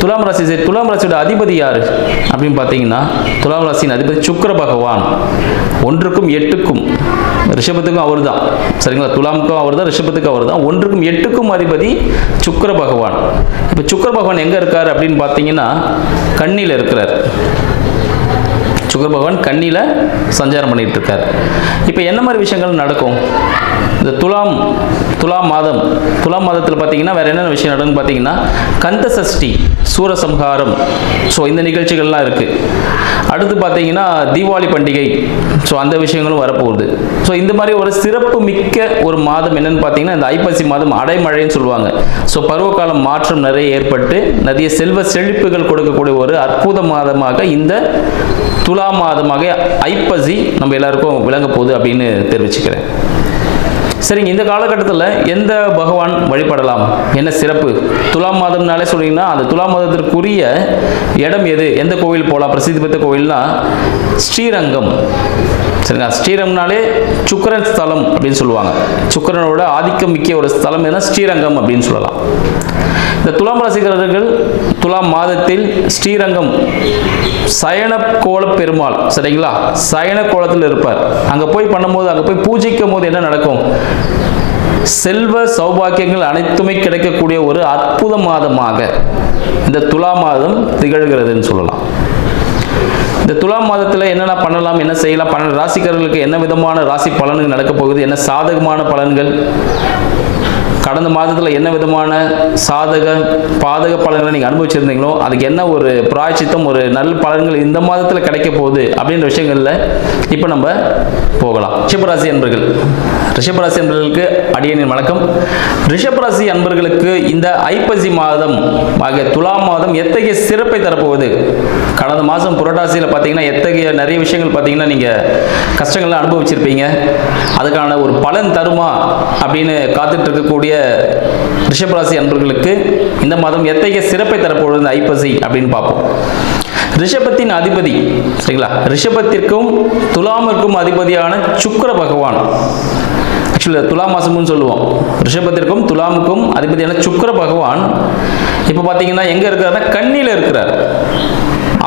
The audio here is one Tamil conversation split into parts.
துலாம் ராசி சரி துலாம் ராசியோட அதிபதி யார்? அப்படின்னு பார்த்தீங்கன்னா துலாம் ராசியின் அதிபதி சுக்கர பகவான். ஒன்றுக்கும் எட்டுக்கும் ரிஷபத்துக்கும் அவர் தான் சரிங்களா? துலாமுக்கும் அவர் தான் ரிஷபத்துக்கும் அவர் தான் ஒன்றுக்கும் எட்டுக்கும் அதிபதி சுக்கர பகவான். இப்போ சுக்கிர பகவான் எங்கே இருக்கார் அப்படின்னு பார்த்தீங்கன்னா கண்ணியில் இருக்கிறார். சுக்கர பகவான் கண்ணியில் சஞ்சாரம் பண்ணிட்டு இருக்கார் இப்போ என்ன மாதிரி விஷயங்கள் நடக்கும்? இந்த துலாம் துலாம் மாதம் துலாம் மாதத்தில் பார்த்தீங்கன்னா வேறு என்னென்ன விஷயம் நடக்கும்னு பார்த்தீங்கன்னா கந்த சஷ்டி சூரசம்ஹாரம். ஸோ இந்த நிகழ்ச்சிகள்லாம் இருக்குது அடுத்து பார்த்தீங்கன்னா தீபாவளி பண்டிகை. ஸோ அந்த விஷயங்களும் வரப்போகுது. ஸோ இந்த மாதிரி ஒரு சிறப்பு மிக்க ஒரு மாதம் என்னென்னு பார்த்தீங்கன்னா இந்த ஐப்பசி மாதம் அடைமழைன்னு சொல்லுவாங்க. ஸோ பருவகாலம் மாற்றம் நிறைய ஏற்பட்டு நிறைய செல்வ செழிப்புகள் கொடுக்கக்கூடிய ஒரு அற்புத மாதமாக இந்த துலா மாதமாக ஐப்பசி நம்ம எல்லாருக்கும் விளங்க போகுது அப்படின்னு தெரிவிச்சுக்கிறேன். சரிங்க இந்த காலகட்டத்தில் எந்த பகவான் வழிபடலாம்? என்ன சிறப்பு? துலாம் மாதம்னாலே சொன்னீங்கன்னா அந்த துலாம் மாதத்திற்குரிய இடம் எது? எந்த கோவில் போகலாம் பிரசித்தி பெற்ற கோவில்னா ஸ்ரீரங்கம். சரிங்களா? ஸ்ரீரங்கம்னாலே சுக்கரன் ஸ்தலம் அப்படின்னு சொல்லுவாங்க. சுக்கரனோட ஆதிக்கம் மிக்க ஒரு ஸ்தலம் எதுனா ஸ்ரீரங்கம் அப்படின்னு சொல்லலாம். இந்த துலாம் ரசிகர்கள் துலாம் மாதத்தில் ஸ்ரீரங்கம் சயன கோல பெருமாள் சரிங்களா? சயன கோலத்தில் இருப்பார். அங்கே போய் பண்ணும்போது அங்கே போய் பூஜிக்கும் போது என்ன நடக்கும்? செல்வ சௌபாக்கியங்கள் அனைத்துமே கிடைக்கக்கூடிய ஒரு அற்புத மாதமாக இந்த துலா மாதம் திகழ்கிறதுன்னு சொல்லலாம். இந்த துலா மாதத்தில் என்னென்ன பண்ணலாம் என்ன செய்யலாம் பன்னெண்டு ராசிக்காரர்களுக்கு என்ன விதமான ராசி பலன்கள் நடக்கப் போகுது என்ன சாதகமான பலன்கள் கடந்த மாதத்தில் என்ன விதமான சாதக பாதக பலன்களை நீங்கள் அனுபவிச்சிருந்தீங்களோ அதுக்கு என்ன ஒரு பிராய்ச்சித்தம் ஒரு நல்ல பலன்கள் இந்த மாதத்தில் கிடைக்க போகுது அப்படின்ற விஷயங்களில் இப்போ நம்ம போகலாம். ரிஷபராசி அன்பர்கள். ரிஷபராசி அன்பர்களுக்கு அடியனின் வணக்கம். ரிஷபராசி அன்பர்களுக்கு இந்த ஐப்பசி மாதம் ஆகிய துலாம் மாதம் எத்தகைய சிறப்பை தரப்போகுது? கடந்த மாதம் புரட்டாசியில் பார்த்தீங்கன்னா எத்தகைய நிறைய விஷயங்கள் பார்த்தீங்கன்னா நீங்கள் கஷ்டங்கள்லாம் அனுபவிச்சிருப்பீங்க. அதுக்கான ஒரு பலன் தருமா அப்படின்னு காத்துட்டு இருக்கக்கூடிய ரிஷபராசி அன்பர்களுக்கு இந்த மாதம் எத்தகைய சிறப்பை தரப்போகுது ஐப்பசி அப்படின்னு பார்ப்போம். ரிஷபத்தின் அதிபதி சரிங்களா? ரிஷபத்திற்கும் துலாமிற்கும் அதிபதியான சுக்கர பகவான். ஆக்சுவலாக துலா மாசம்னு சொல்லுவோம். ரிஷபத்திற்கும் துலாமுக்கும் அதிபதியான சுக்கர பகவான் இப்போ பார்த்தீங்கன்னா எங்கே இருக்கிறாருன்னா கண்ணியில் இருக்கிறார்.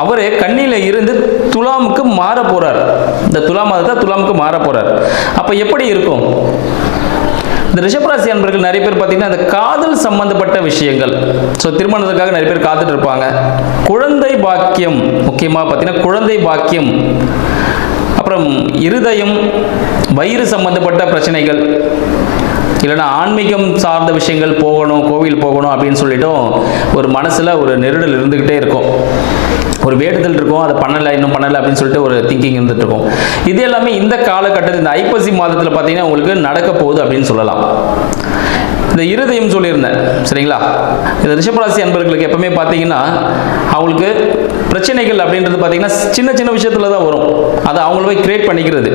அவரே கண்ணியில் இருந்து துலாமுக்கு மாற போறார். இந்த துலா மாதத்தை துலாமுக்கு மாற போகிறார் அப்போ எப்படி இருக்கும்? இந்த ரிஷபராசி அன்பர்கள் நிறைய பேர் பார்த்தீங்கன்னா அந்த காதல் சம்பந்தப்பட்ட விஷயங்கள். ஸோ திருமணத்துக்காக நிறைய பேர் காத்துட்டு இருப்பாங்க குழந்தை பாக்கியம் முக்கியமாக பார்த்தீங்கன்னா குழந்தை பாக்கியம். அப்புறம் இருதயம் வயிறு சம்பந்தப்பட்ட பிரச்சனைகள். இல்லைன்னா ஆன்மீகம் சார்ந்த விஷயங்கள் போகணும் கோவில் போகணும் அப்படின்னு சொல்லிட்டும் ஒரு மனசில் ஒரு நெருடல் இருந்துக்கிட்டே இருக்கும். ஒரு வேண்டுதல் இருக்கும் அதை பண்ணலை இன்னும் பண்ணலை அப்படின்னு சொல்லிட்டு ஒரு திங்கிங் இருந்துட்டு இருக்கும் இது எல்லாமே இந்த காலகட்டத்தில் இந்த ஐப்பசி மாதத்தில் பார்த்தீங்கன்னா உங்களுக்கு நடக்க போகுது அப்படின்னு சொல்லலாம். இந்த இருதயம் சொல்லியிருந்தேன். சரிங்களா? இந்த ரிஷபராசி அன்பர்களுக்கு எப்பவுமே பார்த்தீங்கன்னா அவங்களுக்கு பிரச்சனைகள் அப்படின்றது பார்த்தீங்கன்னா சின்ன சின்ன விஷயத்துல தான் வரும். அதை அவங்கள போய் கிரியேட் பண்ணிக்கிறது.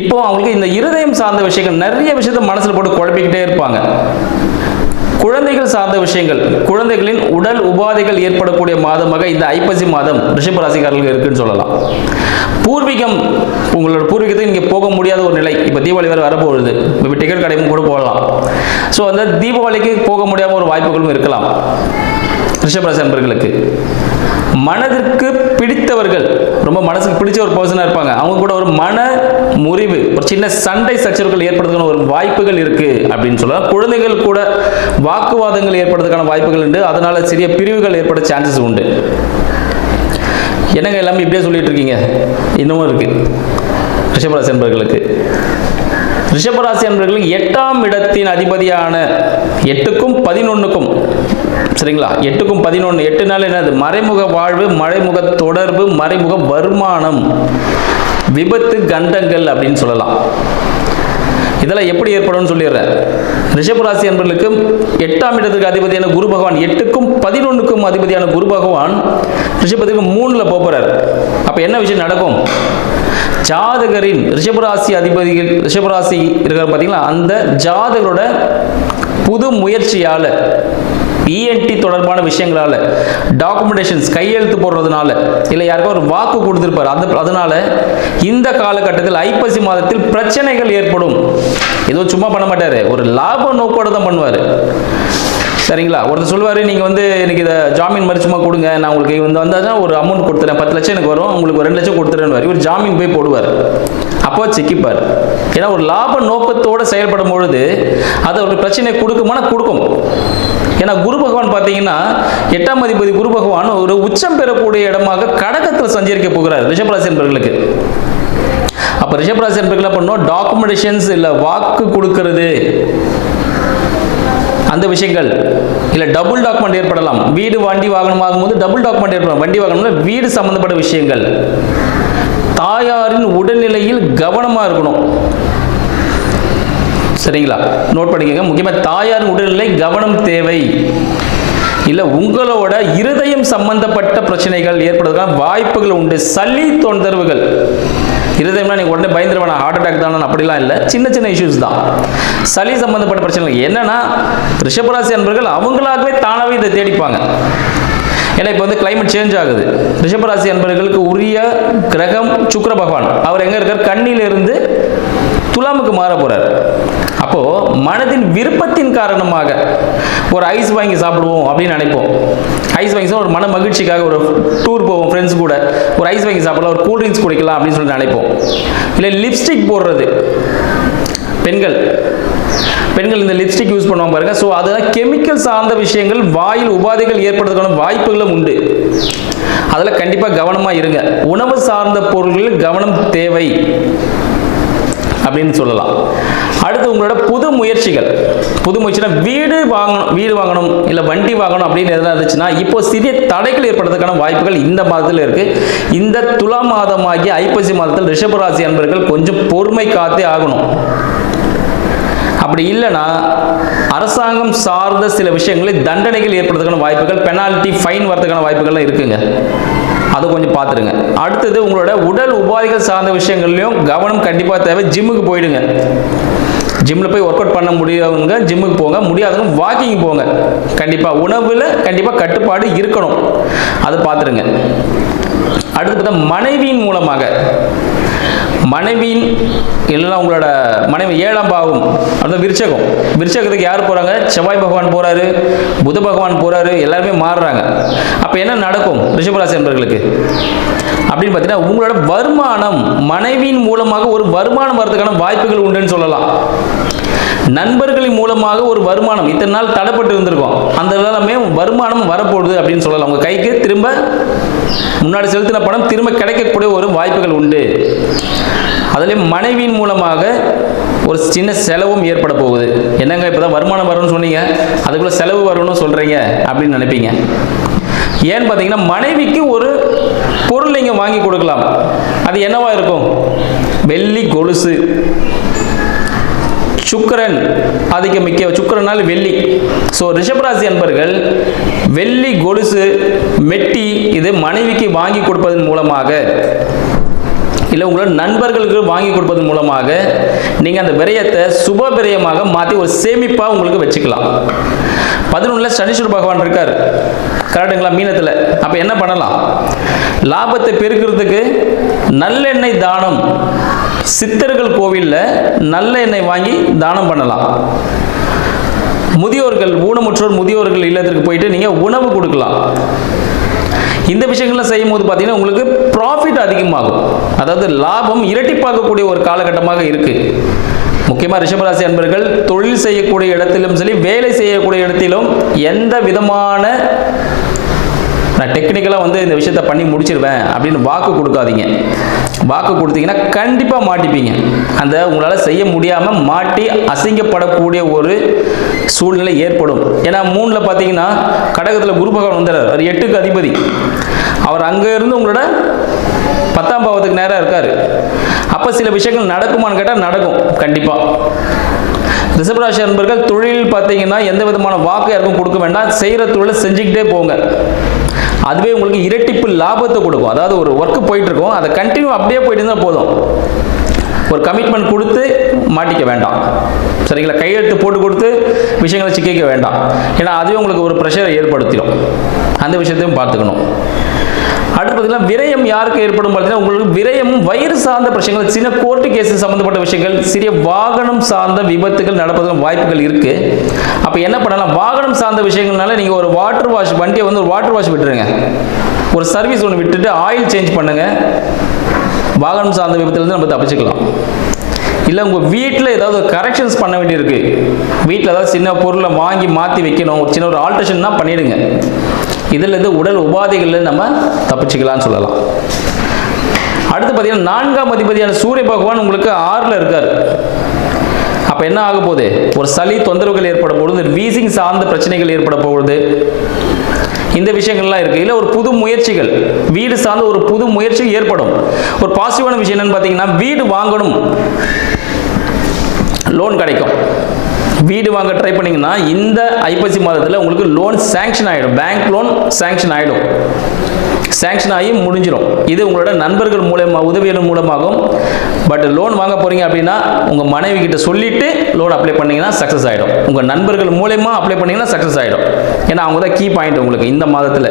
இப்போ அவங்களுக்கு இந்த இருதயம் சார்ந்த விஷயங்கள் நிறைய விஷயத்த மனசில் போட்டு குழப்பிக்கிட்டே இருப்பாங்க. குழந்தைகள் சார்ந்த விஷயங்கள் குழந்தைகளின் உடல் உபாதைகள் ஏற்படக்கூடிய மாதமாக இந்த ஐப்பசி மாதம் ரிஷபராசிக்காரர்களுக்கு இருக்குன்னு சொல்லலாம். பூர்வீகம் உங்களோட பூர்வீகத்துக்கு இங்கே போக முடியாத ஒரு நிலை. இப்போ தீபாவளி வேறு வரப்போகுது. இப்போ டிக்கெட் கடையும் கூட போகலாம். ஸோ அந்த தீபாவளிக்கு போக முடியாம ஒரு வாய்ப்புகளும் இருக்கலாம். ரிஷபராசி நண்பர்களுக்கு மனதிற்கு பிடித்தவர்கள் ரொம்ப மனசுக்கு பிடிச்ச ஒரு பர்சனாக இருப்பாங்க. அவங்க கூட ஒரு மன முறிவு ஒரு சின்ன சண்டை சச்சரவுகள் ஏற்படுறதுக்கான ஒரு வாய்ப்புகள் இருக்குது அப்படின்னு சொல்லலாம். குழந்தைகள் கூட வாக்குவாதங்கள் ஏற்படுறதுக்கான வாய்ப்புகள் உண்டு. அதனால சிறிய பிரிவுகள் ஏற்பட சான்சஸ் உண்டு. என்னங்க எல்லாமே இப்படியே சொல்லிட்டு இருக்கீங்க? இன்னமும் இருக்கு. ரிஷபராசி என்பர்களுக்கு ரிஷபராசி என்பர்களுக்கு எட்டாம் இடத்தின் அதிபதியான எட்டுக்கும் பதினொன்றுக்கும் சரிங்களா? எட்டுக்கும் பதினொன்று எட்டு நாள் என்னது? மறைமுக வாழ்வு மறைமுக தொடர்பு மறைமுக வருமானம் விபத்து கண்டங்கள் அப்படின்னு சொல்லலாம். இதெல்லாம் எப்படி ஏற்படும்னு சொல்லிடுறேன். ரிஷபராசி என்பர்களுக்கு எட்டாம் இடத்துக்கு அதிபதியான குரு பகவான் எட்டுக்கும் பதினொன்றுக்கும் அதிபதியான குரு பகவான் ரிஷபத்துக்கு மூணில் போகிறார் அப்போ என்ன விஷயம் நடக்கும்? ஜாதகரின் ரிஷபராசி அதிபதிகள் ரிஷபராசி இருக்கிற பார்த்தீங்களா அந்த ஜாதகரோட புது முயற்சியால் இஎன்டி தொடர்பான விஷயங்களால டாக்குமெண்டேஷன்ஸ் கையெழுத்து போடுறதுனால இல்லை யாருக்கோ ஒரு வாக்கு கொடுத்துருப்பார். அந்த அதனால இந்த காலகட்டத்தில் ஐப்பசி மாதத்தில் பிரச்சனைகள் ஏற்படும். ஏதோ சும்மா பண்ண மாட்டார். ஒரு லாப நோக்கோடு தான் பண்ணுவார். சரிங்களா? ஒருத்தர் சொல்லுவார் நீங்கள் வந்து எனக்கு இதை ஜாமீன் மாதிரி சும்மா கொடுங்க. நான் உங்களுக்கு வந்து வந்தால் ஒரு அமௌண்ட் கொடுத்துறேன். பத்து லட்சம் எனக்கு வரும். உங்களுக்கு ஒரு ரெண்டு லட்சம் கொடுத்துறேன்னு இவர் ஜாமீன் போய் போடுவார். அப்போ சிக்கிப்பார். ஏன்னா ஒரு லாப நோக்கத்தோடு செயல்படும் பொழுது அது ஒரு பிரச்சனை கொடுக்குமானா கொடுக்கும். ஏன்னா குரு பகவான் பார்த்தீங்கன்னா எட்டாம் அதிபதி குரு பகவான் ஒரு உச்சம் பெறக்கூடிய இடமாக கடகத்தில் சஞ்சரிக்க போகிறார் ரிஷபராசி என்பவர்களுக்கு அப்போ ரிஷபராசி என்பவர்கள் என்ன டாக்குமெண்டேஷன்ஸ் இல்லை வாக்கு கொடுக்கறது. அந்த விஷயங்கள். இல்லை டபுள் டாக்குமெண்ட் ஏற்படலாம். வீடு வண்டி வாகனம் ஆகும்போது டபுள் டாக்குமெண்ட் ஏற்படலாம். வண்டி வாகனம்னா வீடு சம்மந்தப்பட்ட விஷயங்கள். தாயாரின் உடல்நிலையில் கவனமாக இருக்கணும். சரிங்களா? நோட் பண்ணிக்கோங்க. முக்கியமாக தாயார் உடல்நிலை கவனம் தேவை. இல்லை உங்களோட இருதயம் சம்பந்தப்பட்ட பிரச்சனைகள் ஏற்படுறதுக்கான வாய்ப்புகள் உண்டு. சளி தொந்தரவுகள். இருதயம்னா நீங்கள் உடனே பயந்துருவேன் ஹார்ட் அட்டாக் தானே அப்படிலாம் இல்லை. சின்ன சின்ன இஷ்யூஸ் தான். சளி சம்பந்தப்பட்ட பிரச்சனைகள். என்னன்னா ரிஷபராசி அன்பர்கள் அவங்களாகவே தானாகவே இதை தேடிப்பாங்க. ஏன்னா இப்போ வந்து கிளைமேட் சேஞ்ச் ஆகுது. ரிஷபராசி அன்பர்களுக்கு உரிய கிரகம் சுக்கர பகவான். அவர் எங்கே இருக்கார்? கண்ணிலிருந்து துலாமுக்கு மாற போகிறார் அப்போ மனதின் விருப்பத்தின் காரணமாக ஒரு ஐஸ் வாங்கி சாப்பிடுவோம் அப்படின்னு நினைப்போம். ஐஸ் வாங்கி ஒரு மன மகிழ்ச்சிக்காக ஒரு டூர் போவோம் ஃப்ரெண்ட்ஸ் கூட. ஒரு ஐஸ் வாங்கி சாப்பிடலாம் ஒரு கூல்ட்ரிங்க்ஸ் குடிக்கலாம் அப்படின்னு சொல்லி நினைப்போம். இல்லை லிப்ஸ்டிக் போடுறது. பெண்கள். பெண்கள் இந்த லிப்ஸ்டிக் யூஸ் பண்ணுவாங்க பாருங்க. ஸோ அதெல்லாம் கெமிக்கல் சார்ந்த விஷயங்கள் வாயில் உபாதைகள் ஏற்படுறதுக்கான வாய்ப்புகளும் உண்டு. அதில் கண்டிப்பாக கவனமாக இருங்க. உணவு சார்ந்த பொருள்களில் கவனம் தேவை. அப்படின்னு சொல்லலாம். அடுத்து உங்களோட புது முயற்சிகள். புது முயற்சினா வீடு வாங்கணும் வீடு வாங்கணும் இல்லை வண்டி வாங்கணும் அப்படின்னு எதனா இருந்துச்சுன்னா இப்போ சிறிய தடைகள் ஏற்படுறதுக்கான வாய்ப்புகள் இந்த மாதத்தில் இருக்கு. இந்த துலா மாதமாகிய ஐப்பசி மாதத்தில் ரிஷபராசி அன்பர்கள் கொஞ்சம் பொறுமை காத்தே ஆகணும். அப்படி இல்லைன்னா அரசாங்கம் சார்ந்த சில விஷயங்களில் தண்டனைகள் ஏற்படுறதுக்கான வாய்ப்புகள் பெனால்ட்டி ஃபைன் வரதுக்கான வாய்ப்புகள்லாம் இருக்குங்க. அதை கொஞ்சம் பார்த்துருங்க அடுத்தது உங்களோட உடல் உபாதைகள் சார்ந்த விஷயங்கள்லையும் கவனம் கண்டிப்பாக தேவை. ஜிம்முக்கு போயிடுங்க. ஜிம்மில் போய் ஒர்க் அவுட் பண்ண முடியாதவங்க ஜிம்முக்கு போங்க. முடியாதவங்க வாக்கிங் போங்க. கண்டிப்பாக உணவில் கண்டிப்பாக கட்டுப்பாடு இருக்கணும். அதை பார்த்துருங்க அடுத்து பார்த்தா மனைவியின் மூலமாக மனைவியின் இல்லைன்னா உங்களோட மனைவி ஏழாம் பாவம் அந்த விருச்சகம். விருச்சகத்துக்கு யார் போகிறாங்க செவ்வாய் பகவான் போகிறாரு புத பகவான் போகிறாரு எல்லாருமே மாறுறாங்க. அப்போ என்ன நடக்கும் ரிஷபராசி என்பர்களுக்கு அப்படின்னு பார்த்தீங்கன்னா உங்களோட வருமானம் மனைவியின் மூலமாக ஒரு வருமானம் வரதுக்கான வாய்ப்புகள் உண்டுன்னு சொல்லலாம். நண்பர்களின் மூலமாக ஒரு வருமானம் இத்தனை நாள் தடைப்பட்டு இருந்திருக்கும். அந்த எல்லாமே வருமானம் வரப்போகுது அப்படின்னு சொல்லலாம். உங்கள் கைக்கு திரும்ப முன்னாடி செலுத்தின பணம் திரும்ப கிடைக்கக்கூடிய ஒரு வாய்ப்புகள் உண்டு. அதுலேயும் மனைவியின் மூலமாக ஒரு சின்ன செலவும் ஏற்பட போகுது. என்னங்க இப்போ தான் வருமானம் வரும்னு சொன்னீங்க? அதுக்குள்ளே செலவு வரும்னு சொல்கிறீங்க அப்படின்னு நினைப்பீங்க. ஏன்னு பார்த்தீங்கன்னா மனைவிக்கு ஒரு பொருள் நீங்கள் வாங்கி கொடுக்கலாம். அது என்னவா இருக்கும்? வெள்ளி கொலுசு. சுக்கரன் அதிக மிக்க சுக்கரனால் வெள்ளி. ஸோ ரிஷபராசி அன்பர்கள் வெள்ளி கொலுசு மெட்டி இது மனைவிக்கு வாங்கி கொடுப்பதன் மூலமாக இல்லை உங்களோட நண்பர்களுக்கு வாங்கி கொடுப்பதன் மூலமாக நீங்கள் அந்த விரயத்தை சுப விரயமாக மாற்றி ஒரு சேமிப்பாக உங்களுக்கு வச்சுக்கலாம். பதினொன்றில் சனீஸ்வர பகவான் இருக்கார். கரெக்டுங்களா மீனத்தில். அப்போ என்ன பண்ணலாம்? லாபத்தை பெருக்கிறதுக்கு நல்லெண்ணெய் தானம் சித்தர்கள் கோவிலில் நல்ல எண்ணெய் வாங்கி தானம் பண்ணலாம். முதியோர்கள் ஊனமுற்றோர் முதியோர்கள் இல்லத்திற்கு போயிட்டு நீங்கள் உணவு கொடுக்கலாம். இந்த விஷயங்கள்லாம் செய்யும் போது பார்த்தீங்கன்னா உங்களுக்கு ப்ராஃபிட் அதிகமாகும். அதாவது லாபம் இரட்டிப்பாகக்கூடிய ஒரு காலகட்டமாக இருக்குது முக்கியமாக ரிஷபராசி அன்பர்கள் தொழில் செய்யக்கூடிய இடத்திலும் சரி வேலை செய்யக்கூடிய இடத்திலும் எந்த விதமான நான் டெக்னிக்கலாக வந்து இந்த விஷயத்த பண்ணி முடிச்சிருவேன் அப்படின்னு வாக்கு கொடுக்காதீங்க. வாக்கு கொடுத்தீங்கன்னா கண்டிப்பாக மாட்டிப்பீங்க. அந்த உங்களால் செய்ய முடியாமல் மாட்டி அசிங்கப்படக்கூடிய ஒரு சூழ்நிலை ஏற்படும். ஏன்னா மூணில் பார்த்தீங்கன்னா கடகத்தில் குரு பகவான் வந்துடுறார் அவர் எட்டுக்கு அதிபதி. அவர் அங்கே இருந்து உங்களோட பத்தாம் பாவத்துக்கு நேராக இருக்கார். அப்போ சில விஷயங்கள் நடக்குமான்னு கேட்டால் நடக்கும். கண்டிப்பாக ரிஷபராசி அன்பர்கள் தொழில் பார்த்தீங்கன்னா எந்த விதமான வாக்கு யாருக்கும் கொடுக்க வேண்டாம். செய்கிற தொழிலை செஞ்சுக்கிட்டே போங்க. அதுவே உங்களுக்கு இரட்டிப்பு லாபத்தை கொடுக்கும். அதாவது ஒரு ஒர்க்கு போயிட்டுருக்கும் அதை கண்டினியூ அப்படியே போயிட்டு இருந்தால் போதும். ஒரு கமிட்மெண்ட் கொடுத்து மாட்டிக்க வேண்டாம். சரிங்களா? கையெழுத்து போட்டு கொடுத்து விஷயங்களை சிக்கிக்க வேண்டாம். ஏன்னா அதுவே உங்களுக்கு ஒரு ப்ரெஷரை ஏற்படுத்திடும். அந்த விஷயத்தையும் பார்த்துக்கணும். அடுத்து பார்த்தீங்கன்னா விரயம் யாருக்கு ஏற்படும் பார்த்தீங்கன்னா உங்களுக்கு விரயமும் வயிறு சார்ந்த பிரச்சனைகள் சின்ன கோர்ட்டு கேஸ் சம்மந்தப்பட்ட விஷயங்கள் சிறிய வாகனம் சார்ந்த விபத்துகள் நடப்பதற்கு வாய்ப்புகள் இருக்கு. அப்போ என்ன பண்ணலாம்? வாகனம் சார்ந்த விஷயங்கள்னால நீங்கள் ஒரு வாட்டர் வாஷ் வண்டியை வந்து ஒரு வாட்டர் வாஷ் விட்டுருங்க. ஒரு சர்வீஸ் ஒன்று விட்டுட்டு ஆயில் சேஞ்ச் பண்ணுங்க. வாகனம் சார்ந்த விபத்துலேருந்து நம்ம தப்பிச்சுக்கலாம். இல்லை உங்கள் வீட்டில் ஏதாவது கரெக்ஷன்ஸ் பண்ண வேண்டியிருக்கு. வீட்டில் ஏதாவது சின்ன பொருளை வாங்கி மாற்றி வைக்கணும். ஒரு சின்ன ஒரு ஆல்ட்ரேஷன் தான் பண்ணிவிடுங்க இதிலிருந்து உடல் உபாதைகள்லேருந்து நம்ம தப்பிச்சுக்கலாம்னு சொல்லலாம். அடுத்து பார்த்தீங்கன்னா நான்காம் அதிபதியான சூரிய பகவான் உங்களுக்கு ஆறில் இருக்கார். அப்போ என்ன ஆக போகுது? ஒரு சளி தொந்தரவுகள் ஏற்பட பொழுது வீசிங் சார்ந்த பிரச்சனைகள் ஏற்பட போகுது. இந்த விஷயங்கள்லாம் இருக்குது இல்லை ஒரு புது முயற்சிகள் வீடு சார்ந்த ஒரு புது முயற்சி ஏற்படும். ஒரு பாசிட்டிவான விஷயம் என்னன்னு பார்த்தீங்கன்னா வீடு வாங்கணும். லோன் கிடைக்கும். வீடு வாங்க ட்ரை பண்ணீங்கன்னா இந்த ஐப்பசி மாதத்தில் உங்களுக்கு லோன் சேங்ஷன் ஆகிடும் பேங்க் லோன் சேங்ஷன் ஆகிடும் சேங்ஷன் ஆகி முடிஞ்சிடும் இது உங்களோட நண்பர்கள் மூலயமா உதவியின் மூலமாகும் பட் லோன் வாங்க போகிறீங்க அப்படின்னா உங்கள் மனைவி கிட்ட சொல்லிவிட்டு லோன் அப்ளை பண்ணிங்கன்னா சக்ஸஸ் ஆகிடும் உங்கள் நண்பர்கள் மூலயமா அப்ளை பண்ணிங்கன்னா சக்ஸஸ் ஆகிடும் ஏன்னா அவங்க தான் கீ பாயிண்ட் உங்களுக்கு இந்த மாதத்தில்.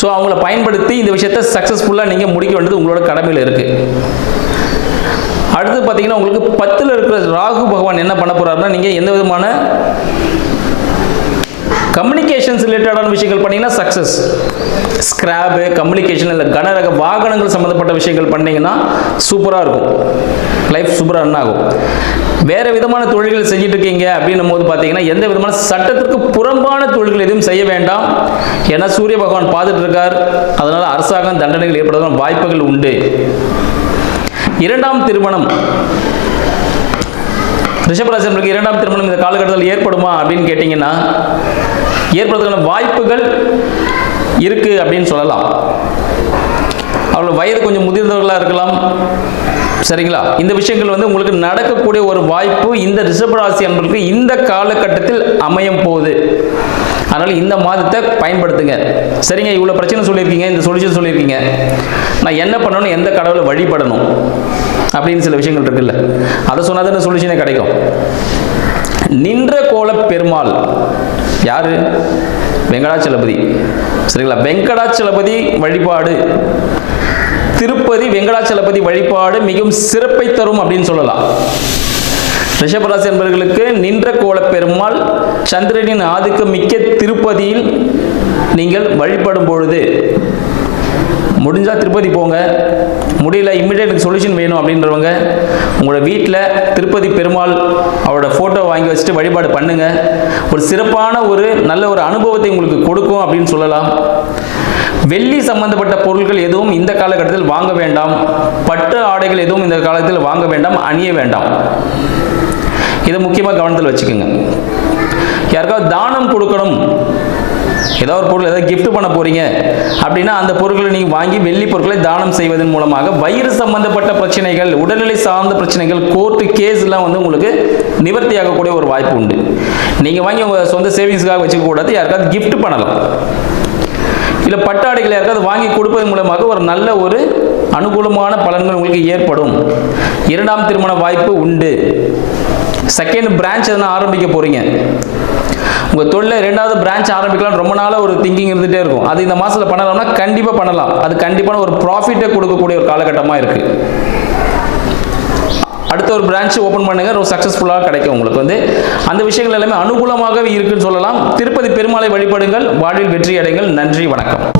ஸோ அவங்கள பயன்படுத்தி இந்த விஷயத்தை சக்ஸஸ்ஃபுல்லாக நீங்கள் முடிக்க வேண்டியது உங்களோட கடமையில் இருக்குது அடுத்து பார்த்தீங்கன்னா உங்களுக்கு பத்தில் இருக்கிற ராகு பகவான் என்ன பண்ண போறாருன்னா நீங்கள் எந்த விதமான கம்யூனிகேஷன்ஸ் ரிலேட்டடான விஷயங்கள் பண்ணீங்கன்னா சக்ஸஸ் ஸ்கிராபு கம்யூனிகேஷன் இல்லை கனரக வாகனங்கள் சம்மந்தப்பட்ட விஷயங்கள் பண்ணீங்கன்னா சூப்பராக இருக்கும். லைஃப் சூப்பராக ரன் ஆகும். வேறு விதமான தொழில்கள் செஞ்சுட்டு இருக்கீங்க அப்படின்னும் போது பார்த்தீங்கன்னா எந்த விதமான சட்டத்திற்கு புறம்பான தொழில்கள் எதுவும் செய்ய வேண்டாம். ஏன்னா சூரிய பகவான் பார்த்துட்டு இருக்கார். அதனால் அரசாங்கம் தண்டனைகள் ஏற்படுவதற்கான வாய்ப்புகள் உண்டு. இரண்டாம் திருமணம். ரிஷபராசனுக்கு இரண்டாம் திருமணம் இந்த காலகட்டத்தில் ஏற்படுமா அப்படின்னு கேட்டிங்கன்னா ஏற்படுறதுக்கான வாய்ப்புகள் இருக்கு அப்படின்னு சொல்லலாம். அவர்கள் வயது கொஞ்சம் முதிர்ந்தவர்களாக இருக்கலாம். சரிங்களா? இந்த விஷயங்கள் வந்து உங்களுக்கு நடக்கக்கூடிய ஒரு வாய்ப்பு இந்த ரிஷபராசி அன்பர்களுக்கு இந்த காலகட்டத்தில் அமையும் போகுது. அதனால் இந்த மாதத்தை பயன்படுத்துங்க. சரிங்க இவ்வளோ பிரச்சனை சொல்லியிருக்கீங்க இந்த சொல்யூஷன் சொல்லியிருக்கீங்க. நான் என்ன பண்ணணும் எந்த கடவுளை வழிபடணும்? அப்படின்னு சில விஷயங்கள் இருக்குல்ல. அதை சொன்னால் தான் சொல்யூஷனே கிடைக்கும். நின்ற கோல பெருமாள் யாரு? வெங்கடாச்சலபதி. சரிங்களா? வெங்கடாச்சலபதி வழிபாடு. திருப்பதி வெங்கடாச்சலபதி வழிபாடு மிகவும் சிறப்பை தரும் அப்படின்னு சொல்லலாம். ரிஷபராசி என்பவர்களுக்கு நின்ற கோல பெருமாள் சந்திரனின் ஆதிக்கம் மிக்க திருப்பதியில் நீங்கள் வழிபடும் பொழுது முடிஞ்சா திருப்பதி போங்க. முடியல இம்மிடியட் சொல்யூஷன் வேணும் அப்படின்றவங்க உங்களோட வீட்டில் திருப்பதி பெருமாள் அவரோட ஃபோட்டோ வாங்கி வச்சுட்டு வழிபாடு பண்ணுங்க. ஒரு சிறப்பான ஒரு நல்ல ஒரு அனுபவத்தை உங்களுக்கு கொடுக்கும் அப்படின்னு சொல்லலாம். வெள்ளி சம்பந்தப்பட்ட பொருட்கள் எதுவும் இந்த காலகட்டத்தில் வாங்க வேண்டாம். பட்டு ஆடைகள் எதுவும் இந்த காலத்தில் வாங்க வேண்டாம் அணிய வேண்டாம். இதை முக்கியமாக கவனத்தில் வச்சுக்கோங்க. யாருக்காவது தானம் கொடுக்கணும். ஏதோ ஒரு பொருள் ஏதாவது கிஃப்ட் பண்ண போறீங்க அப்படின்னா அந்த பொருட்களை நீங்கள் வாங்கி வெள்ளி பொருட்களை தானம் செய்வதன் மூலமாக வயிறு சம்பந்தப்பட்ட பிரச்சனைகள் உடல்நிலை சார்ந்த பிரச்சனைகள் கோர்ட்டு கேஸ்லாம் வந்து உங்களுக்கு நிவர்த்தி ஆகக்கூடிய ஒரு வாய்ப்பு உண்டு. நீங்கள் வாங்கி உங்கள் சொந்த சேவிங்ஸ்க்காக வச்சுக்க கூடாது யாருக்காவது கிஃப்ட் பண்ணலாம். இல்லை பட்டாடைகள் யாருக்காவது வாங்கி கொடுப்பதன் மூலமாக ஒரு நல்ல ஒரு அனுகூலமான பலன்கள் உங்களுக்கு ஏற்படும். இரண்டாம் திருமண வாய்ப்பு உண்டு. செகண்ட் பிரான்ச் எதனா ஆரம்பிக்க போறீங்க? உங்க தொழில ரெண்டாவது பிரான்ச் ஆரம்பிக்கலாம். ரொம்ப நாளாக ஒரு திங்கிங் இருந்துட்டே இருக்கும். அது இந்த மாசத்துல பண்ணலாம்னா கண்டிப்பா பண்ணலாம். அது கண்டிப்பான ஒரு ப்ராஃபிட்டை கொடுக்கக்கூடிய ஒரு காலகட்டமா இருக்கு. அடுத்த ஒரு பிரான்ச் ஓப்பன் பண்ணுங்க. ரொம்ப சக்ஸஸ்ஃபுல்லாக கிடைக்கும் உங்களுக்கு வந்து. அந்த விஷயங்கள் எல்லாமே அனுகூலமாகவே இருக்குன்னு சொல்லலாம். திருப்பதி பெருமாளை வழிபடுங்கள். வாழ்வில் வெற்றி அடைங்கள். நன்றி வணக்கம்.